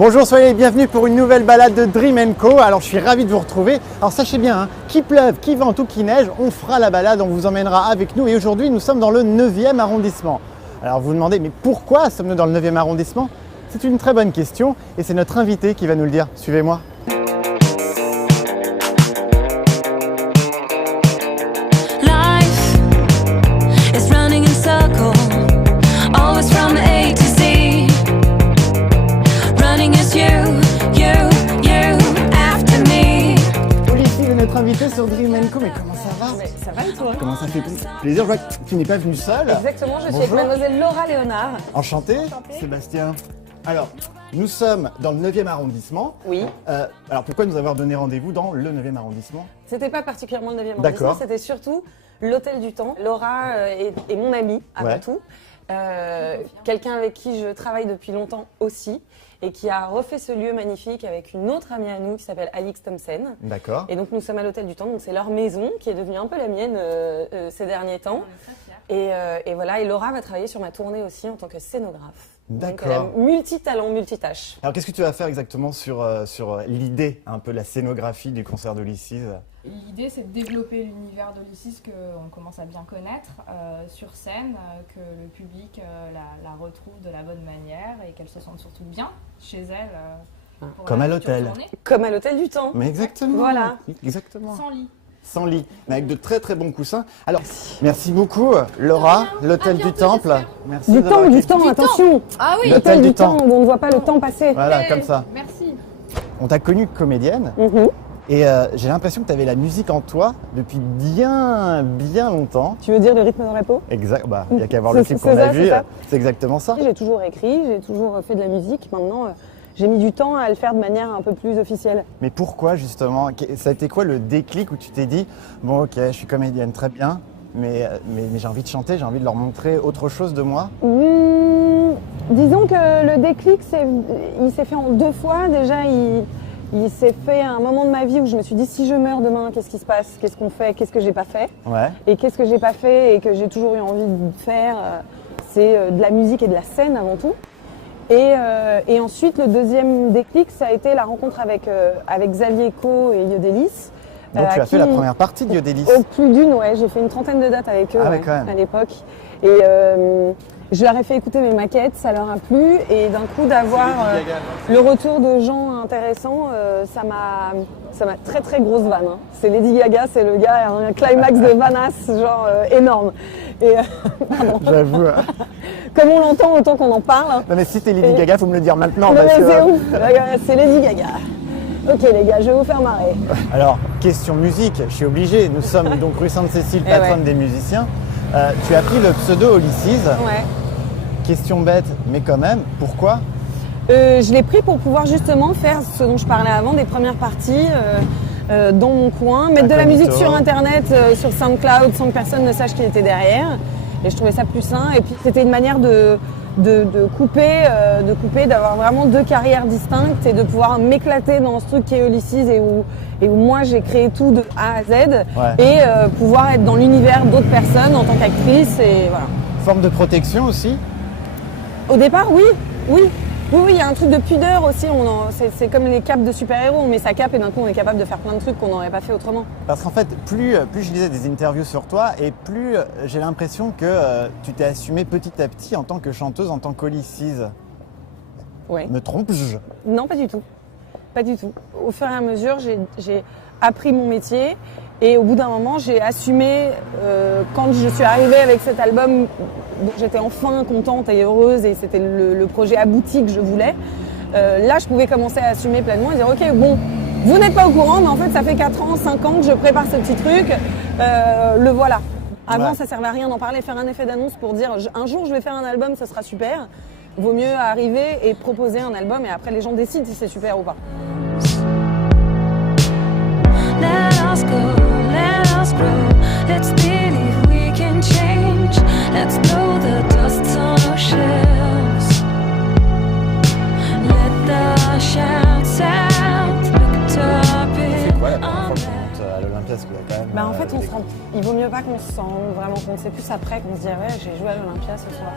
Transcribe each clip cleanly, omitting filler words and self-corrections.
Bonjour, soyez les bienvenus pour une nouvelle balade de Dream & Co. Alors je suis ravi de vous retrouver. Alors sachez bien, qu'il pleuve, qu'il vente ou qu'il neige, on fera la balade, on vous emmènera avec nous. Et aujourd'hui, nous sommes dans le 9e arrondissement. Alors vous vous demandez, mais pourquoi sommes-nous dans le 9e arrondissement? C'est une très bonne question et c'est notre invité qui va nous le dire. Suivez-moi. Notre invité sur Dream & Co, mais comment ça va? Mais ça va et toi? Comment ça fait plaisir? Je vois que tu n'es pas venu seul. Exactement, je suis avec mademoiselle Laura Léonard. Enchanté, Sébastien. Alors, nous sommes dans le 9e arrondissement. Oui. Alors, pourquoi nous avoir donné rendez-vous dans le 9e arrondissement? C'était pas particulièrement le 9e arrondissement, c'était surtout l'Hôtel du Temps. Laura est mon amie, avant tout. Quelqu'un avec qui je travaille depuis longtemps aussi. Et qui a refait ce lieu magnifique avec une autre amie à nous qui s'appelle Alix Thompson. D'accord. Et donc nous sommes à l'Hôtel du Temps, donc c'est leur maison qui est devenue un peu la mienne ces derniers temps. Et voilà, et Laura va travailler sur ma tournée aussi en tant que scénographe. D'accord. Donc multitalent, multitâche. Alors qu'est-ce que tu vas faire exactement sur l'idée, un peu la scénographie du concert d'Ulysses? L'idée, c'est de développer l'univers d'Ulysses qu'on commence à bien connaître sur scène, que le public la retrouve de la bonne manière et qu'elle se sente surtout bien chez elle. Comme à l'hôtel. Comme à l'Hôtel du Temps. Mais exactement. Voilà. Exactement. Sans lit. Sans lit, mais avec de très très bons coussins. Alors, merci beaucoup Laura, l'Hôtel du Temple. Merci Du temps, attention. Ah oui. L'Hôtel du Temps, où on ne voit pas le temps passer. Voilà, comme ça. Merci. On t'a connue comédienne. Et j'ai l'impression que tu avais la musique en toi depuis bien longtemps. Tu veux dire le rythme dans la peau? Exact, bah il n'y a qu'à voir le clip qu'on a vu, c'est exactement ça. J'ai toujours écrit, j'ai toujours fait de la musique. Maintenant, j'ai mis du temps à le faire de manière un peu plus officielle. Mais pourquoi justement? Ça a été quoi le déclic où tu t'es dit, bon ok, je suis comédienne, très bien, mais j'ai envie de chanter, j'ai envie de leur montrer autre chose de moi? Disons que le déclic, il s'est fait en 2 fois. Déjà, il s'est fait à un moment de ma vie où je me suis dit, si je meurs demain, qu'est-ce qui se passe? Qu'est-ce qu'on fait? Qu'est-ce que j'ai pas fait? Et qu'est-ce que j'ai pas fait et que j'ai toujours eu envie de faire? C'est de la musique et de la scène avant tout. Et ensuite, le deuxième déclic, ça a été la rencontre avec Xavier Co et Yodelis. Donc tu as fait la première partie de Yodelis? Plus d'une, ouais. J'ai fait une trentaine de dates avec eux à l'époque. Et je leur ai fait écouter mes maquettes, ça leur a plu. Et d'un coup, d'avoir le retour de gens intéressants, ça m'a très très grosse vanne. Hein. C'est Lady Gaga, c'est le gars, un climax de vanasse, genre énorme. Et j'avoue. Comme on l'entend, autant qu'on en parle. Non mais si t'es Lady Gaga, faut me le dire maintenant. Non mais c'est ouf, c'est Lady Gaga. Ok les gars, je vais vous faire marrer. Alors, question musique, je suis obligé. Nous sommes donc rue Sainte-Cécile, patronne des musiciens. Tu as pris le pseudo Ulysses. Ouais. Question bête, mais quand même, pourquoi? Je l'ai pris pour pouvoir justement faire ce dont je parlais avant, des premières parties dans mon coin, mettre de la musique sur internet, sur SoundCloud, sans que personne ne sache qui était derrière. Et je trouvais ça plus sain. Et puis c'était une manière de couper, d'avoir vraiment 2 carrières distinctes et de pouvoir m'éclater dans ce truc qui est Ulysses et où moi j'ai créé tout de A à Z et pouvoir être dans l'univers d'autres personnes en tant qu'actrice et voilà. Forme de protection aussi? Au départ, oui, il y a un truc de pudeur aussi. C'est comme les capes de super-héros. On met sa cape et d'un coup on est capable de faire plein de trucs qu'on n'aurait pas fait autrement. Parce qu'en fait, plus je lisais des interviews sur toi et plus j'ai l'impression que tu t'es assumée petit à petit en tant que chanteuse, en tant qu'Ulysses. Oui. Me trompe-je? Non, pas du tout. Pas du tout. Au fur et à mesure, j'ai appris mon métier et au bout d'un moment, j'ai assumé quand je suis arrivée avec cet album dont j'étais enfin contente et heureuse et c'était le projet abouti que je voulais. Là, je pouvais commencer à assumer pleinement et dire ok, bon, vous n'êtes pas au courant, mais en fait, ça fait 4 ans, 5 ans que je prépare ce petit truc, le voilà. Avant, ça servait à rien d'en parler, faire un effet d'annonce pour dire un jour je vais faire un album, ça sera super. Vaut mieux arriver et proposer un album et après les gens décident si c'est super ou pas. Let us grow, let's believe we can change. Let's blow the dust on our shelves. Let the shouts out, look up C'est quoi la première fois que tu montes à l'Olympia? Parce qu'il y a quand même, En fait, il vaut mieux pas qu'on se rende vraiment compte. C'est plus après qu'on se dit ouais, j'ai joué à l'Olympia ce soir.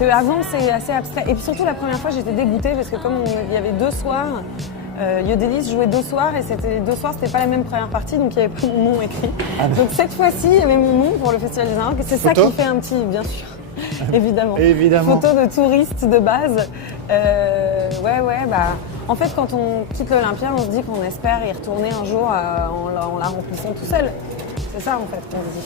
Avant, c'est assez abstrait. Et puis surtout, la première fois, j'étais dégoûtée parce que comme il y avait 2 soirs, Yodelis jouait 2 soirs et les 2 soirs, c'était pas la même première partie, donc il n'y avait pas mon nom écrit. Donc cette fois-ci, il y avait mon nom pour le Festival des Arts. C'est ça qui fait un petit, bien sûr, évidemment. Évidemment. Photo de touristes de base. En fait, quand on quitte l'Olympia, on se dit qu'on espère y retourner un jour en la remplissant tout seul. C'est ça, en fait, qu'on se dit.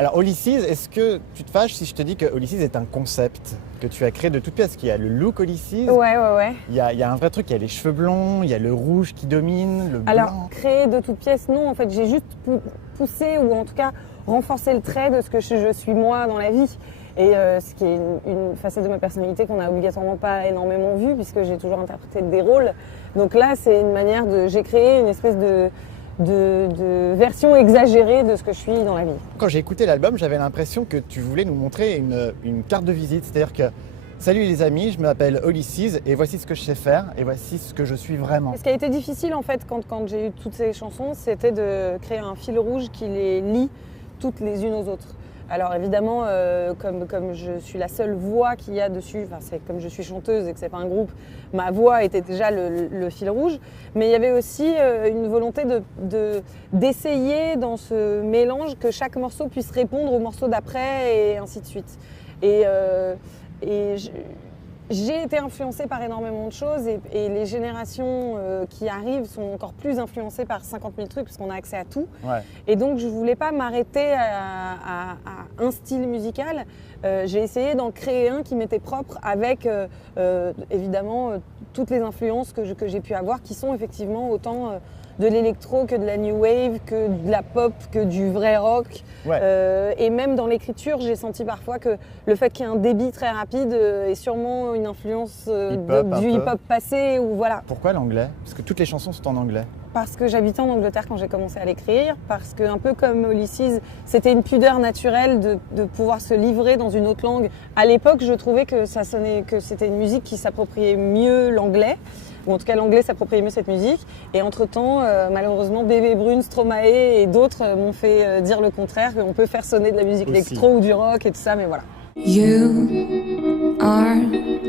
Alors Ulysses, est-ce que tu te fâches si je te dis que Ulysses est un concept que tu as créé de toutes pièces? Il y a le look Ulysses, Ouais. il y a un vrai truc, il y a les cheveux blonds, il y a le rouge qui domine, le Alors, blanc. créer de toutes pièces, non. En fait, j'ai juste poussé ou en tout cas renforcé le trait de ce que je suis moi dans la vie. Et ce qui est une facette de ma personnalité qu'on n'a obligatoirement pas énormément vue puisque j'ai toujours interprété des rôles. Donc là, c'est une manière j'ai créé une espèce de version exagérée de ce que je suis dans la vie. Quand j'ai écouté l'album, j'avais l'impression que tu voulais nous montrer une carte de visite. C'est-à-dire que, salut les amis, je m'appelle Ulysses et voici ce que je sais faire et voici ce que je suis vraiment. Ce qui a été difficile en fait quand j'ai eu toutes ces chansons, c'était de créer un fil rouge qui les lie toutes les unes aux autres. Alors évidemment, comme je suis la seule voix qu'il y a dessus, c'est comme je suis chanteuse et que c'est pas un groupe, ma voix était déjà le fil rouge. Mais il y avait aussi une volonté d'essayer dans ce mélange que chaque morceau puisse répondre au morceau d'après et ainsi de suite. Et j'ai été influencée par énormément de choses et les générations qui arrivent sont encore plus influencées par 50 000 trucs parce qu'on a accès à tout. Ouais. Et donc je voulais pas m'arrêter à un style musical. J'ai essayé d'en créer un qui m'était propre avec évidemment toutes les influences que j'ai pu avoir qui sont effectivement autant de l'électro que de la new wave, que de la pop, que du vrai rock. Ouais. Et même dans l'écriture, j'ai senti parfois que le fait qu'il y ait un débit très rapide est sûrement une influence du hip-hop passé. Ou voilà. Pourquoi l'anglais? Parce que toutes les chansons sont en anglais. Parce que j'habitais en Angleterre quand j'ai commencé à l'écrire, parce que un peu comme Ulysses, c'était une pudeur naturelle de pouvoir se livrer dans une autre langue. À l'époque, je trouvais que c'était une musique qui s'appropriait mieux l'anglais. Ou en tout cas, l'anglais s'appropriait mieux cette musique. Et entre-temps, malheureusement, Bébé Brune, Stromae et d'autres m'ont fait dire le contraire, qu'on peut faire sonner de la musique Aussi. électro ou du rock et tout ça, mais voilà. You are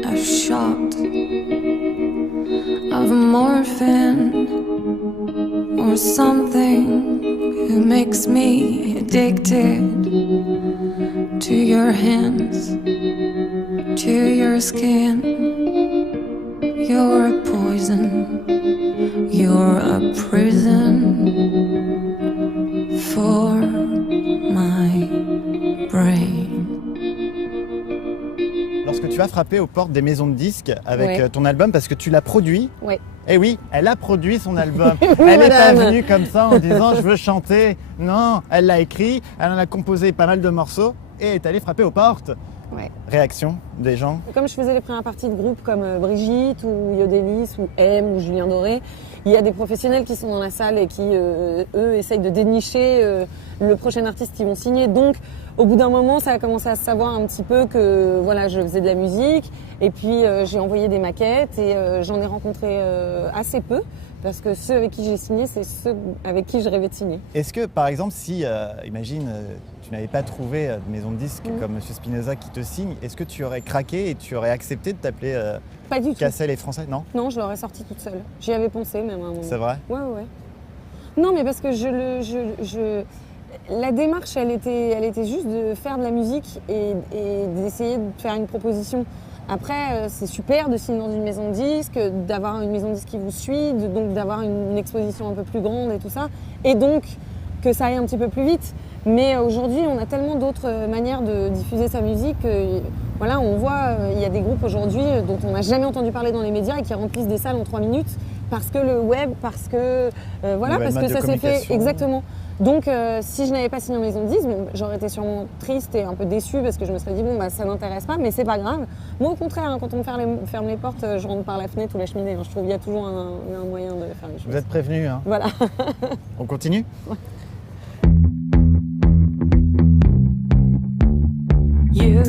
a shot of morphine or something who makes me addicted to your hands, to your skin. You're a poison, you're a prison for my brain. Lorsque tu vas frapper aux portes des maisons de disques avec Ouais. ton album, parce que tu l'as produit, Oui. eh oui, elle a produit son album. Oui, Elle n'est pas madame. venue comme ça en disant je veux chanter. Non, elle l'a écrit, elle en a composé pas mal de morceaux et est allée frapper aux portes. Ouais. Réaction des gens? Comme je faisais les premières parties de groupes comme Brigitte ou Yodelis ou M ou Julien Doré, il y a des professionnels qui sont dans la salle et qui, eux, essayent de dénicher le prochain artiste qu'ils vont signer. Donc, au bout d'un moment, ça a commencé à se savoir un petit peu que voilà, je faisais de la musique. Et puis, j'ai envoyé des maquettes et j'en ai rencontré assez peu. Parce que ceux avec qui j'ai signé, c'est ceux avec qui je rêvais de signer. Est-ce que, par exemple, si, imagine, tu n'avais pas trouvé de maison de disques comme M. Spinoza qui te signe, est-ce que tu aurais craqué et tu aurais accepté de t'appeler Pas du tout. Cassel et Français? Non? Non, je l'aurais sorti toute seule. J'y avais pensé même à un moment. C'est vrai? Ouais. Non, mais parce que la démarche, elle était juste de faire de la musique et d'essayer de faire une proposition. Après, c'est super de signer dans une maison de disques, d'avoir une maison de disques qui vous suit, donc d'avoir une exposition un peu plus grande et tout ça, et donc que ça aille un petit peu plus vite. Mais aujourd'hui, on a tellement d'autres manières de diffuser sa musique. Voilà, on voit, il y a des groupes aujourd'hui dont on n'a jamais entendu parler dans les médias et qui remplissent des salles en 3 minutes parce que le web, parce que voilà, Nouvelle parce mode que de ça s'est fait communication. exactement. Donc, si je n'avais pas signé en maison de disques, bon, j'aurais été sûrement triste et un peu déçue parce que je me serais dit bon bah ça n'intéresse pas, mais c'est pas grave. Moi au contraire, hein, quand on me ferme les portes, je rentre par la fenêtre ou la cheminée. Hein. Je trouve qu'il y a toujours un moyen de faire les choses. Vous êtes prévenus, hein? Voilà. On continue? You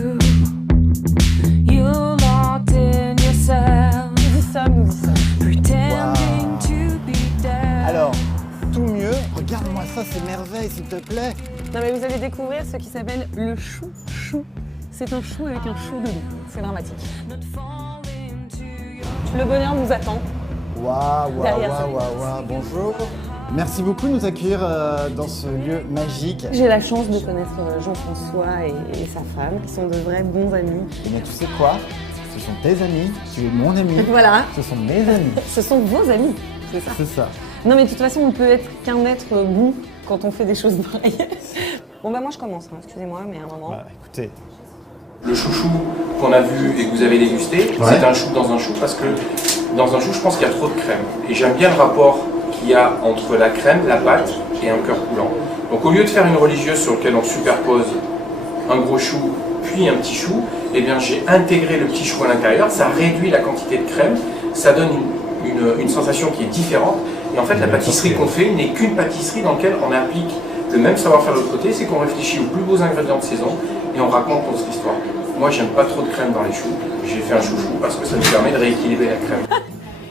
locked in yourself, Nous y sommes. pretending to be dead. Alors, tout mieux. Regarde-moi ça, c'est merveille, s'il te plaît. Non mais vous allez découvrir ce qui s'appelle le chou-chou. C'est un chou avec un chou dedans. C'est dramatique. Not falling to your Le bonheur nous attend. Waouh, Derrière ça. bonjour. Merci beaucoup de nous accueillir dans ce lieu magique. J'ai la chance de connaître Jean-François et sa femme, qui sont de vrais bons amis. Mais tu sais quoi? Ce sont tes amis, tu es mon ami, Voilà, ce sont mes amis. ce sont vos amis, c'est ça. C'est ça. Non mais de toute façon, on peut être qu'un être bon quand on fait des choses pareilles. Bon bah moi je commence, hein, excusez-moi, mais à un moment... Bah, écoutez, Le chouchou qu'on a vu et que vous avez dégusté, Ouais. c'est un chou dans un chou parce que dans un chou, je pense qu'il y a trop de crème. Et j'aime bien le rapport qu'il y a entre la crème, la pâte et un cœur coulant. Donc au lieu de faire une religieuse sur laquelle on superpose un gros chou puis un petit chou, eh bien j'ai intégré le petit chou à l'intérieur, ça réduit la quantité de crème, ça donne une sensation qui est différente. Et en fait, la pâtisserie qu'on fait n'est qu'une pâtisserie dans laquelle on applique le même savoir-faire de l'autre côté, c'est qu'on réfléchit aux plus beaux ingrédients de saison et on raconte notre histoire. Moi, j'aime pas trop de crème dans les choux. J'ai fait un chouchou parce que ça nous permet de rééquilibrer la crème.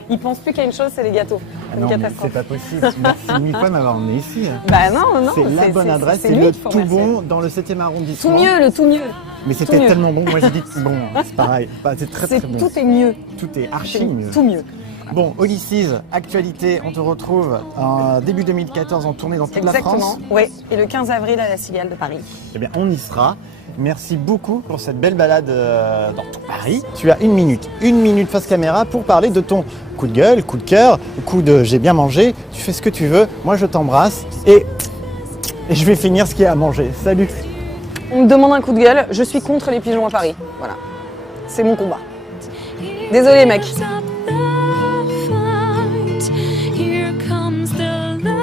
Ils pensent plus qu'à une chose, c'est les gâteaux. C'est non, une mais catastrophe. c'est pas possible. Merci mille fois de m'avoir emmené ici. Bah non, non, C'est la bonne adresse, c'est lui le qu'il faut tout remercier. bon dans le 7e arrondissement. Tout mieux, le tout mieux. Mais tout c'était mieux. tellement bon, moi j'ai dit bon, hein, c'est pareil. Bah, c'est très très bon. Tout est mieux. Tout est archi C'est mieux. tout mieux. Bon, Ulysses, actualité, on te retrouve en début 2014 en tournée dans toute la Exactement. France. Oui. Et le 15 avril à la Cigale de Paris. Eh bien, on y sera. Merci beaucoup pour cette belle balade dans tout Paris. Tu as une minute face caméra pour parler de ton coup de gueule, coup de cœur, coup de j'ai bien mangé. Tu fais ce que tu veux. Moi, je t'embrasse et je vais finir ce qu'il y a à manger. Salut. On me demande un coup de gueule, je suis contre les pigeons à Paris. Voilà. C'est mon combat. Désolé mec. Here's up the fight. Here comes the light.